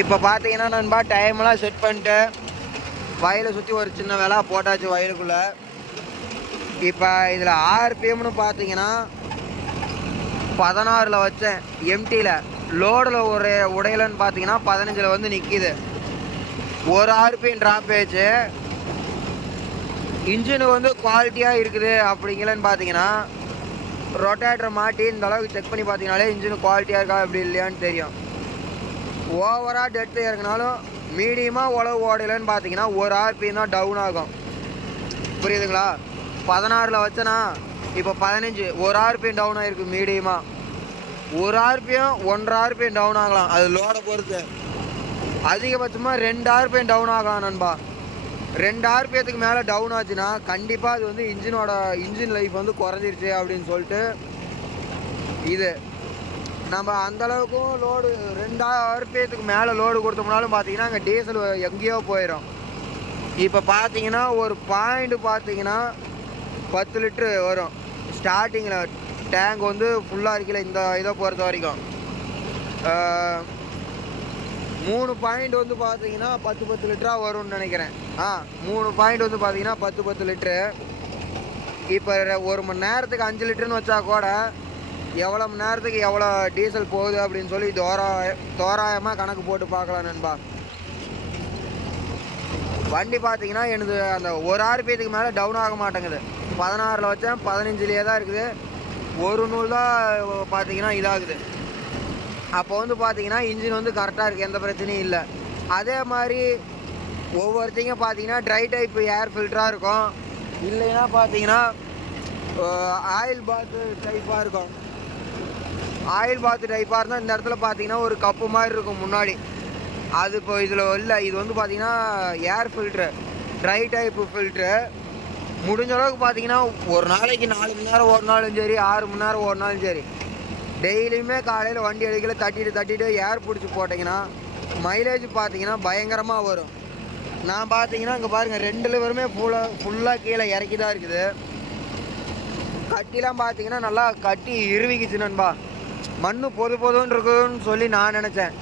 இப்போ பார்த்தீங்கன்னா நண்பா டைம்லாம் செட் பண்ணிட்டு வயலை சுற்றி ஒரு சின்ன வேலை போட்டாச்சு வயலுக்குள்ளே. இப்போ இதில் ஆர்பிஎம்னு பார்த்தீங்கன்னா பதினாறில் வச்சேன். எம்டியில் லோடில் ஒரு உடையலன்னு பார்த்தீங்கன்னா பதினஞ்சில் வந்து நிற்கிது ஒரு ஆர்பிஎம் ட்ராப் ஆயிடுச்சு. இன்ஜினு வந்து குவாலிட்டியாக இருக்குது அப்படிங்களன்னு பார்த்தீங்கன்னா ரொட்டேட்டர் மாட்டி இந்த அளவுக்கு செக் பண்ணி பார்த்தீங்கனாலே இன்ஜின் குவாலிட்டியாக இருக்கா அப்படி இல்லையான்னு தெரியும். ஓவராக டெட்டில் இறங்கினாலும் மீடியமாக உழவு ஓடலைன்னு பார்த்தீங்கன்னா ஒரு ஆர்பிஎம் தான் டவுன் ஆகும். புரியுதுங்களா? பதினாறில் வச்சனா இப்போ பதினஞ்சு ஒரு ஆர்பிஎம் டவுன் ஆகிருக்கு மீடியமாக ஒரு ஆர்பிஎம் ஒன்றரை ஆர்பிஎம் டவுன் ஆகலாம் அது லோடை பொறுத்து. அதிகபட்சமாக ரெண்டு ஆர்பிஎம் டவுன் ஆகலாம் நண்பா. ரெண்டு ஆர்பிஎத்துக்கு மேலே டவுன் ஆச்சுன்னா கண்டிப்பாக அது வந்து இன்ஜினோட இன்ஜின் லைஃப் வந்து குறைஞ்சிருச்சு அப்படின்னு சொல்லிட்டு இது. நம்ம அந்த அளவுக்கும் லோடு ரெண்டு பேத்துக்கு மேலே லோடு கொடுத்தோம்னாலும் பார்த்தீங்கன்னா அங்கே டீசல் எங்கேயோ போயிடும் இப்போ பார்த்தீங்கன்னா ஒரு பாயிண்ட் பார்த்தீங்கன்னா பத்து லிட்ரு வரும். ஸ்டார்டிங்கில் டேங்க் வந்து ஃபுல்லாக இருக்கல இந்த இதை பொறுத்த வரைக்கும். மூணு பாயிண்ட் வந்து பார்த்தீங்கன்னா பத்து பத்து லிட்டராக வரும்னு நினைக்கிறேன். ஆ மூணு பாயிண்ட் வந்து பார்த்தீங்கன்னா பத்து பத்து லிட்ரு இப்போ ஒரு மணி நேரத்துக்கு அஞ்சு லிட்டருன்னு வச்சா கூட எவ்வளோ மணி நேரத்துக்கு எவ்வளோ டீசல் போகுது அப்படின்னு சொல்லி தோராய தோராயமாக கணக்கு போட்டு பார்க்கலாம் நண்பா. வண்டி பார்த்தீங்கன்னா எனது அந்த ஒரு ஆர்பிஎத்துக்கு மேலே டவுன் ஆக மாட்டேங்குது. பதினாறில் வச்சேன் பதினஞ்சுலேயே தான் இருக்குது. ஒரு நூல் தான் பார்த்தீங்கன்னா இதாகுது. அப்போ வந்து பார்த்தீங்கன்னா இன்ஜின் வந்து கரெக்டாக இருக்குது எந்த பிரச்சனையும் இல்லை. அதே மாதிரி ஒவ்வொருத்தையும் பார்த்தீங்கன்னா ட்ரை டைப் ஏர் ஃபில்டராக இருக்கும். இல்லைன்னா பார்த்தீங்கன்னா ஆயில் பாத்து டைப்பாக இருக்கும். ஆயில் பாத் டைப்பாக இருந்தால் இந்த இடத்துல பார்த்தீங்கன்னா ஒரு கப்பு மாதிரி இருக்கும் முன்னாடி. அது இப்போ இதில் இல்லை. இது வந்து பார்த்தீங்கன்னா air filter dry type filter முடிஞ்ச அளவுக்கு பார்த்தீங்கன்னா ஒரு நாளைக்கு நாலு மணி நேரம் ஓடினாலும் சரி ஆறு மணி நேரம் ஓடினாலும் சரி டெய்லியுமே காலையில் வண்டி அடிக்கல தட்டிட்டு தட்டிட்டு ஏர் பிடிச்சி போட்டிங்கன்னா மைலேஜ் பார்த்தீங்கன்னா பயங்கரமாக வரும். நான் பார்த்தீங்கன்னா இங்கே பாருங்கள் ரெண்டு லிவருமே ஃபுல்லாக ஃபுல்லாக கீழே இறக்கி தான் இருக்குது. கட்டிலாம் பார்த்தீங்கன்னா நல்லா கட்டி இருவிக்குச்சு நண்பா. மண்ணு பொது பொதுன்னு இருக்குன்னு சொல்லி நான் நினச்சேன்.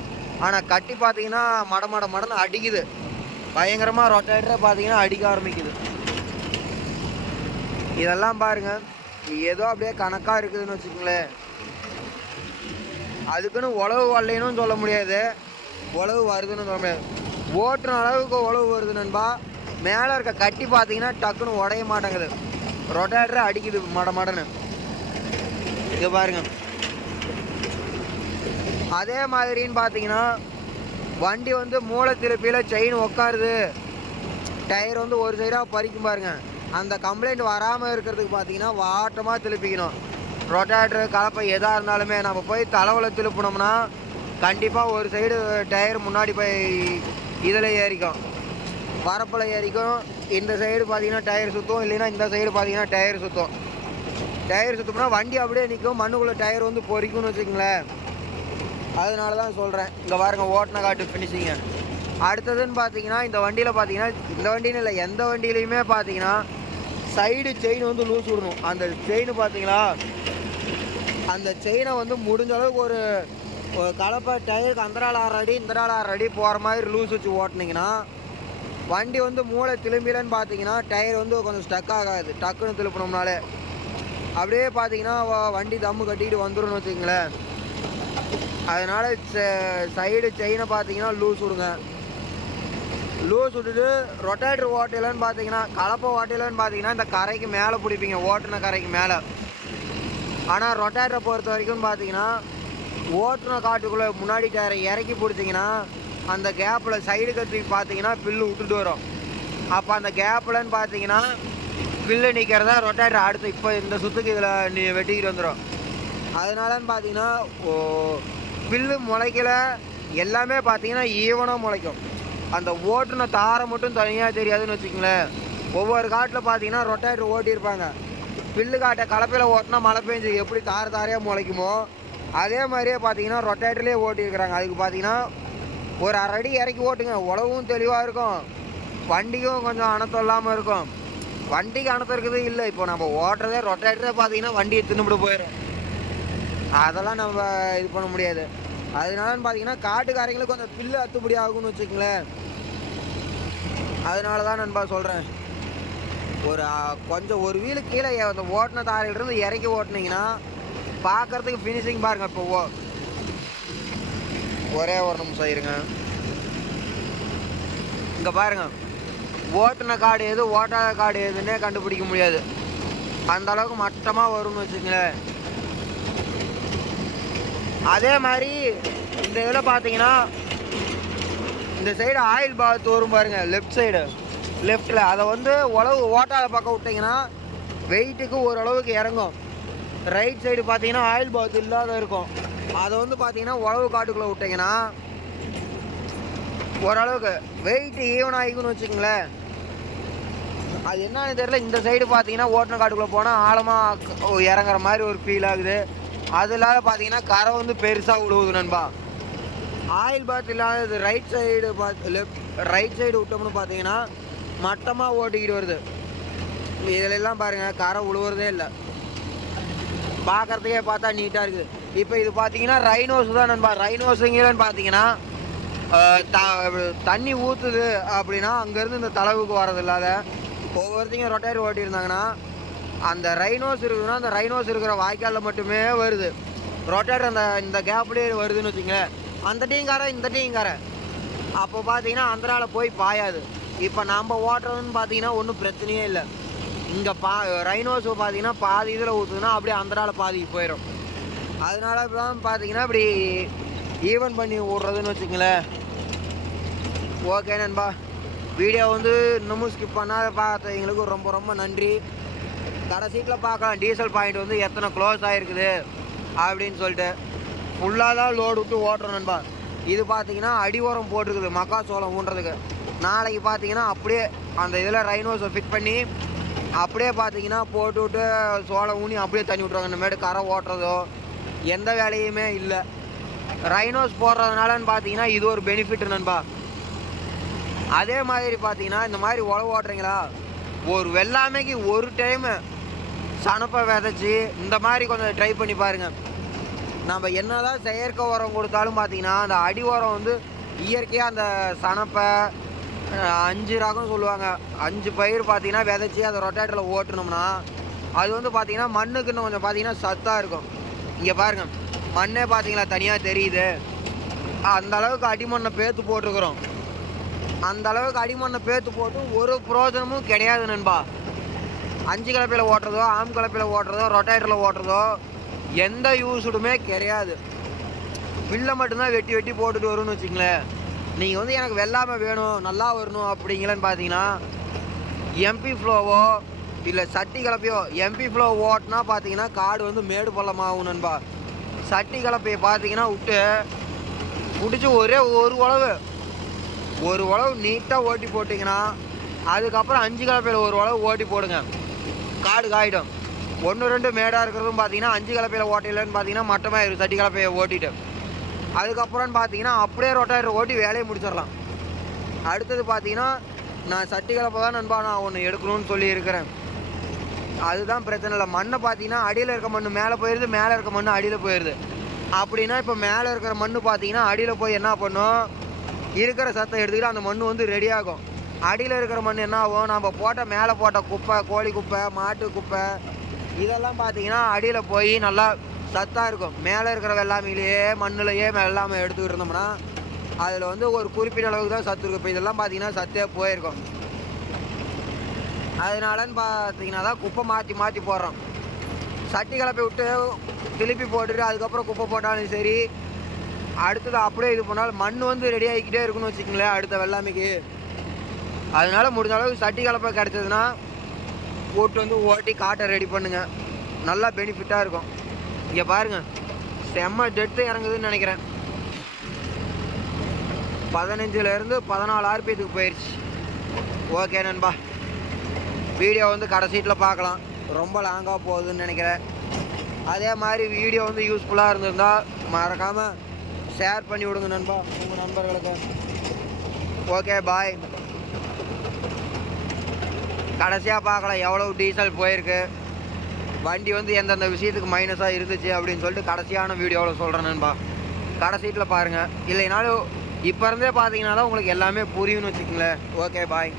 ஆனால் கட்டி பார்த்தீங்கன்னா மட மட மடன்னு அடிக்குது. பயங்கரமாக ரொட்டேட்டரை பார்த்தீங்கன்னா அடிக்க ஆரம்பிக்குது. இதெல்லாம் பாருங்க. ஏதோ அப்படியே கணக்காக இருக்குதுன்னு வச்சுக்கோங்களேன். அதுக்குன்னு உழவு வரலைன்னு சொல்ல முடியாது. உழவு வருதுன்னு சொல்ல முடியாது. ஓட்டுன அளவுக்கு உழவு வருது நண்பா. மேலே இருக்க கட்டி பார்த்தீங்கன்னா டக்குன்னு உடைய மாட்டேங்குது. ரொட்டேட்டரை அடிக்குது மட மடன்னு. இங்கே பாருங்க. அதே மாதிரின்னு பார்த்தீங்கன்னா வண்டி வந்து மூளை திருப்பியில் செயின் உட்காருது டயர் வந்து ஒரு சைடாக பறிக்கும் பாருங்கள் அந்த கம்ப்ளைண்ட் வராமல் இருக்கிறதுக்கு பார்த்தீங்கன்னா வாட்டமாக திருப்பிக்கணும். ரொட்டேட்ரு கலப்பை எதாக இருந்தாலுமே நம்ம போய் தலைவலை திருப்பினோம்னா கண்டிப்பாக ஒரு சைடு டயர் முன்னாடி போய் இதில் ஏறிக்கும். வரப்பில் ஏறிக்கும். இந்த சைடு பார்த்தீங்கன்னா டயர் சுற்றும் இல்லைன்னா இந்த சைடு பார்த்தீங்கன்னா டயர் சுற்றும் டயர் சுற்றோம்னா வண்டி அப்படியே நிற்கும் மண்ணுக்குள்ளே டயர் வந்து பொறிக்கும்னு வச்சுக்கோங்களேன். அதனால தான் சொல்கிறேன் இங்கே பாருங்க ஓட்டின காட்டு ஃபினிஷிங்கு அடுத்ததுன்னு பார்த்தீங்கன்னா இந்த வண்டியில் பார்த்தீங்கன்னா இந்த வண்டின்னு இல்லை எந்த வண்டியிலையுமே பார்த்தீங்கன்னா சைடு செயின் வந்து லூஸ் விடணும். அந்த செயின் பார்த்தீங்களா அந்த செயினை வந்து முடிஞ்ச அளவுக்கு ஒரு ஒரு கலப்பை டயருக்கு அந்த நாள் ஆறு அடி இந்த நாள் ஆறு அடி போகிற மாதிரி லூஸ் வச்சு ஓட்டுனீங்கன்னா வண்டி வந்து மூளை திரும்பிலன்னு பார்த்தீங்கன்னா டயர் வந்து கொஞ்சம் ஸ்டக் ஆகாது. டக்குன்னு திருப்பினோம்னாலே அப்படியே பார்த்தீங்கன்னா வண்டி தம்மு கட்டிக்கிட்டு வந்துடும் வச்சுக்கங்களேன். அதனால் சைடு செயினை பார்த்தீங்கன்னா லூஸ் விடுங்க. லூஸ் விட்டுட்டு ரொட்டேட்டர் ஓட்டையிலன்னு பார்த்தீங்கன்னா கலப்பை ஓட்டையிலன்னு பார்த்தீங்கன்னா இந்த கரைக்கு மேலே பிடிப்பீங்க ஓட்டுன கரைக்கு மேலே. ஆனால் ரொட்டேட்டரை பொறுத்த வரைக்கும் பார்த்தீங்கன்னா ஓட்டுன காட்டுக்குள்ளே முன்னாடி டயரை இறக்கி பிடிச்சிங்கன்னா அந்த கேப்பில் சைடு கத்தி பார்த்தீங்கன்னா பில்லு விட்டுட்டு வரும். அப்போ அந்த கேப்பில்ன்னு பார்த்தீங்கன்னா பில்லு நிற்கிறதா ரொட்டேட்டர் அடுத்து இப்போ இந்த சுற்றுக்கு இதில் நீ வெட்டிக்கிட்டு வந்துடும் அதனாலன்னு பார்த்தீங்கன்னா ஓ பில்லு முளைக்கல. எல்லாமே பார்த்தீங்கன்னா ஈவனாக முளைக்கும். அந்த ஓட்டுன தாரை மட்டும் தனியாக தெரியாதுன்னு வச்சுக்கங்களேன். ஒவ்வொரு காட்டில் பார்த்தீங்கன்னா ரொட்டேட்டர் ஓட்டியிருப்பாங்க. பில்லு காட்டை கலப்பையில் ஓட்டினா மழை பெஞ்சு எப்படி தார தாரையாக முளைக்குமோ அதே மாதிரியே பார்த்தீங்கன்னா ரொட்டேட்டர்லேயே ஓட்டியிருக்கிறாங்க. அதுக்கு பார்த்தீங்கன்னா ஒரு அரை அடி இறக்கி ஓட்டுங்க. உழவும் தெளிவாக இருக்கும். வண்டிக்கும் கொஞ்சம் அனத்தம் இல்லாமல் இருக்கும். வண்டிக்கு அனத்தம் இருக்குது இல்லை. இப்போ நம்ம ஓட்டுறதே ரொட்டேட்டரே பார்த்தீங்கன்னா வண்டியை தின்னுபிட்டு போயிடும் அதெல்லாம் நம்ம இது பண்ண முடியாது. அதனாலன்னு பார்த்தீங்கன்னா காட்டுக்காரங்களுக்கு கொஞ்சம் பில்லு அத்துப்படி ஆகும்னு வச்சுக்கங்களேன். அதனால தான் நண்பா சொல்கிறேன் ஒரு கொஞ்சம் ஒரு வீலு கீழே அந்த ஓட்டின தாரையிலிருந்து இறக்கி ஓட்டுனீங்கன்னா பார்க்கறதுக்கு ஃபினிஷிங் பாருங்க இப்போ ஒரே ஒரு நிமிஷம் இருங்க. இங்கே பாருங்க. ஓட்டுன காடு எது ஓட்டாத காடு எதுன்னே கண்டுபிடிக்க முடியாது. அந்த அளவுக்கு மட்டமாக வரும்னு வச்சுங்களேன் அதே மாதிரி இந்த இதில் பார்த்தீங்கன்னா இந்த சைடு ஆயில் பாத் வரும் பாருங்கள் லெஃப்ட் சைடு லெஃப்ட்டில் அதை வந்து உழவு ஓட்டாத பக்கம் விட்டிங்கன்னா வெயிட்டுக்கு ஓரளவுக்கு இறங்கும். ரைட் சைடு பார்த்தீங்கன்னா ஆயில் பாத் இல்லாத இருக்கும். அதை வந்து பார்த்தீங்கன்னா உழவு காட்டுக்குள்ளே விட்டிங்கன்னா ஓரளவுக்கு வெயிட் ஈவன் ஆகிக்குன்னு வச்சுக்கோங்களேன். அது என்னன்னு தெரியல. இந்த சைடு பார்த்தீங்கன்னா ஓட்டின காட்டுக்குள்ளே போனால் ஆழமாக இறங்குற மாதிரி ஒரு ஃபீல் ஆகுது. அது இல்லாத பார்த்தீங்கன்னா கரை வந்து பெருசாக விழுவுது நண்பா. ஆயில் பாத் இல்லாதது ரைட் சைடு பார்த்து லெஃப்ட் ரைட் சைடு விட்டோம்னு பார்த்தீங்கன்னா மட்டமாக ஓட்டிக்கிட்டு வருது. இதுல எல்லாம் பாருங்கள் கரை விழுவுறதே இல்லை. பார்க்கறதுக்கே பார்த்தா நீட்டாக இருக்குது இப்போ இது பார்த்தீங்கன்னா ரைனோஸ் தான் நண்பா. ரைனோஸுங்கிறன்னு பார்த்தீங்கன்னா த- தண்ணி ஊற்றுது அப்படின்னா அங்கேருந்து இந்த தளவுக்கு வரது இல்லாத ஒவ்வொருத்தையும் ரொட்டையர் ஓட்டியிருந்தாங்கன்னா அந்த ரைனோஸ் இருக்குதுன்னா அந்த ரைனோஸ் இருக்கிற வாய்க்காலில் மட்டுமே வருது. ரொட்டேட்டர் அந்த இந்த கேப்லேயே வருதுன்னு வச்சுங்களேன் அந்த டீங்கார இந்த டீங்கார அப்போ பார்த்தீங்கன்னா அந்தரால போய் பாயாது. இப்போ நம்ம ஓட்டுறதுன்னு பார்த்தீங்கன்னா ஒன்றும் பிரச்சனையே இல்லை. இங்கே பா ரைனோஸ் பார்த்தீங்கன்னா பாதி இதில் ஊற்றுதுன்னா அப்படியே அந்தரால பாதிக்கு போயிடும் அதனால தான் பார்த்தீங்கன்னா இப்படி ஈவன் பண்ணி விட்றதுன்னு வச்சுங்களேன் ஓகே நண்பா. வீடியோ வந்து இன்னமும் ஸ்கிப் பண்ணாத பார்த்தவங்களுக்கு ரொம்ப ரொம்ப நன்றி. கடைசீட்டில் பார்க்கலாம். டீசல் பாயிண்ட் வந்து எத்தனை க்ளோஸ் ஆகிருக்குது அப்படின்னு சொல்லிட்டு. ஃபுல்லாக தான் லோடு விட்டு ஓட்டுறோம் நண்பா. இது பார்த்தீங்கன்னா அடி உரம் போட்டிருக்குது மக்காச்சோளம் ஊன்றதுக்கு. நாளைக்கு பார்த்தீங்கன்னா அப்படியே அந்த இதில் ரைனோஸை ஃபிட் பண்ணி அப்படியே பார்த்தீங்கன்னா போட்டு விட்டு சோளம் ஊனி அப்படியே தண்ணி விட்ருவாங்க இந்தமாதிரி கரை ஓட்டுறதோ எந்த வேலையுமே இல்லை. ரைனோஸ் போடுறதுனாலன்னு பார்த்தீங்கன்னா இது ஒரு பெனிஃபிட் நண்பா. அதே மாதிரி பார்த்தீங்கன்னா இந்த மாதிரி உழவு ஓட்டுறீங்களா? ஒரு வெள்ளாமைக்கு ஒரு டைமு சனப்பை விதைச்சி இந்த மாதிரி கொஞ்சம் ட்ரை பண்ணி பாருங்கள் நம்ம என்னதான் செயற்கை உரம் கொடுத்தாலும் பார்த்தீங்கன்னா அந்த அடி உரம் வந்து இயற்கையாக அந்த சனப்பை அஞ்சு ரகம் சொல்லுவாங்க. அஞ்சு பயிர் பார்த்தீங்கன்னா விதைச்சி அதை ரொட்டேட்டரில் ஓட்டுனோம்னா அது வந்து பார்த்தீங்கன்னா மண்ணுக்கு இன்னும் கொஞ்சம் பார்த்தீங்கன்னா சத்தாக இருக்கும். இங்கே பாருங்க. மண்ணே பார்த்தீங்களா தனியாக தெரியுது. அந்த அளவுக்கு அடிமண்ணை பேத்து போட்டிருக்குறோம். அந்த அளவுக்கு அடிமண்ணை பேத்து போட்டு ஒரு பிரயோஜனமும் கிடையாது நண்பா. அஞ்சு கலப்பையில் ஓட்டுறதோ ஆம் கலப்பையில் ஓட்டுறதோ ரொட்டேட்டரில் ஓட்டுறதோ எந்த யூஸுடுமே கிடையாது. பில்லை மட்டும்தான் வெட்டி வெட்டி போட்டுட்டு வரும்னு வச்சுங்களேன் நீங்கள் வந்து எனக்கு வெள்ளாமை வேணும் நல்லா வரணும் அப்படிங்களேன்னு பார்த்தீங்கன்னா எம்பி ஃப்ளோவோ இல்லை சட்டி கலப்பையோ எம்பி ஃப்ளோ ஓட்டினா பார்த்தீங்கன்னா காடு வந்து மேடு பள்ளமாகும் நண்பா. சட்டி கலப்பையை பார்த்தீங்கன்னா விட்டு பிடிச்சி ஒரே ஒரு உழவு. ஒரு உழவு நீட்டாக ஓட்டி போட்டிங்கன்னா அதுக்கப்புறம் அஞ்சு கலப்பையில் ஒரு உழவு ஓட்டி போடுங்க. காடு காயிடும். ஒன்று ரெண்டு மேடாக இருக்கிறதும் பார்த்தீங்கன்னா அஞ்சு கலப்பையில் ஓட்டையிலன்னு பார்த்தீங்கன்னா மட்டமாக இருக்கும் சட்டி கலப்பையை ஓட்டிட்டு. அதுக்கப்புறம்னு பார்த்தீங்கன்னா அப்படியே ரொட்டாயிரம் ஓட்டி வேலையை முடிச்சிடலாம். அடுத்தது பார்த்தீங்கன்னா நான் சட்டி கலப்பை தான் நண்பா நான் ஒன்று எடுக்கணும்னு சொல்லி இருக்கிறேன் அதுதான் பிரச்சனை இல்லை. மண்ணை பார்த்தீங்கன்னா அடியில் இருக்க மண் மேலே போயிடுது மேலே இருக்க மண் அடியில் போயிடுது அப்படின்னா இப்போ மேலே இருக்கிற மண் பார்த்தீங்கன்னா அடியில் போய் என்ன பண்ணும்? இருக்கிற சத்தம் எடுத்துக்கிட்டு அந்த மண் வந்து ரெடியாகும் அடியில் இருக்கிற மண் என்ன ஆகும்? நம்ம போட்ட மேலே போட்ட குப்பை கோழி குப்பை மாட்டு குப்பை இதெல்லாம் பார்த்தீங்கன்னா அடியில் போய் நல்லா சத்தாக இருக்கும். மேலே இருக்கிற வெள்ளாமையிலேயே மண்ணுலையே வெள்ளாமை எடுத்துக்கிட்டு இருந்தோம்னா அதில் வந்து ஒரு குறிப்பிட்ட அளவுக்கு தான் சத்து இருக்கும். இப்போ இதெல்லாம் பார்த்தீங்கன்னா சத்தே போயிருக்கும். அதனாலன்னு பார்த்தீங்கன்னா தான் குப்பை மாற்றி மாற்றி போடுறோம். சட்டி கலப்பை விட்டு திருப்பி போட்டுட்டு அதுக்கப்புறம் குப்பை போட்டாலும் சரி அடுத்தது அப்படியே இது பண்ணாலும் மண் வந்து ரெடி ஆகிக்கிட்டே இருக்குன்னு வச்சுக்கோங்களேன் அடுத்த வெள்ளாமைக்கு. அதனால் முடிஞ்ச அளவுக்கு சட்டி கலப்பை கிடச்சதுன்னா போட்டு வந்து ஓட்டி காட்டை ரெடி பண்ணுங்கள் நல்லா பெனிஃபிட்டாக இருக்கும். இங்கே பாருங்க செம்ம டெட்டு இறங்குதுன்னு நினைக்கிறேன். பதினஞ்சுலேருந்து பதினாலு ஆர்பிஎத்துக்கு போயிடுச்சு ஓகே நண்பா. வீடியோ வந்து கடைசீட்டில் பார்க்கலாம். ரொம்ப லாங்காக போகுதுன்னு நினைக்கிறேன். அதே மாதிரி வீடியோ வந்து யூஸ்ஃபுல்லாக இருந்திருந்தால் மறக்காமல் ஷேர் பண்ணி விடுங்க நண்பா. உங்கள் நண்பர்களுக்கு. ஓகே பாய் கடைசியாக பார்க்கலாம் எவ்வளோ டீசல் போயிருக்கு. வண்டி வந்து எந்தெந்த விஷயத்துக்கு மைனஸாக இருந்துச்சு அப்படின்னு சொல்லிட்டு கடைசியான வீடியோவில் சொல்கிறேன் நண்பா. கடைசீட்டில் பாருங்கள் இல்லைனாலும் இப்போ இருந்தே பார்த்தீங்கன்னா தான் உங்களுக்கு எல்லாமே புரியும்னு வச்சுக்கோங்களேன். Okay bye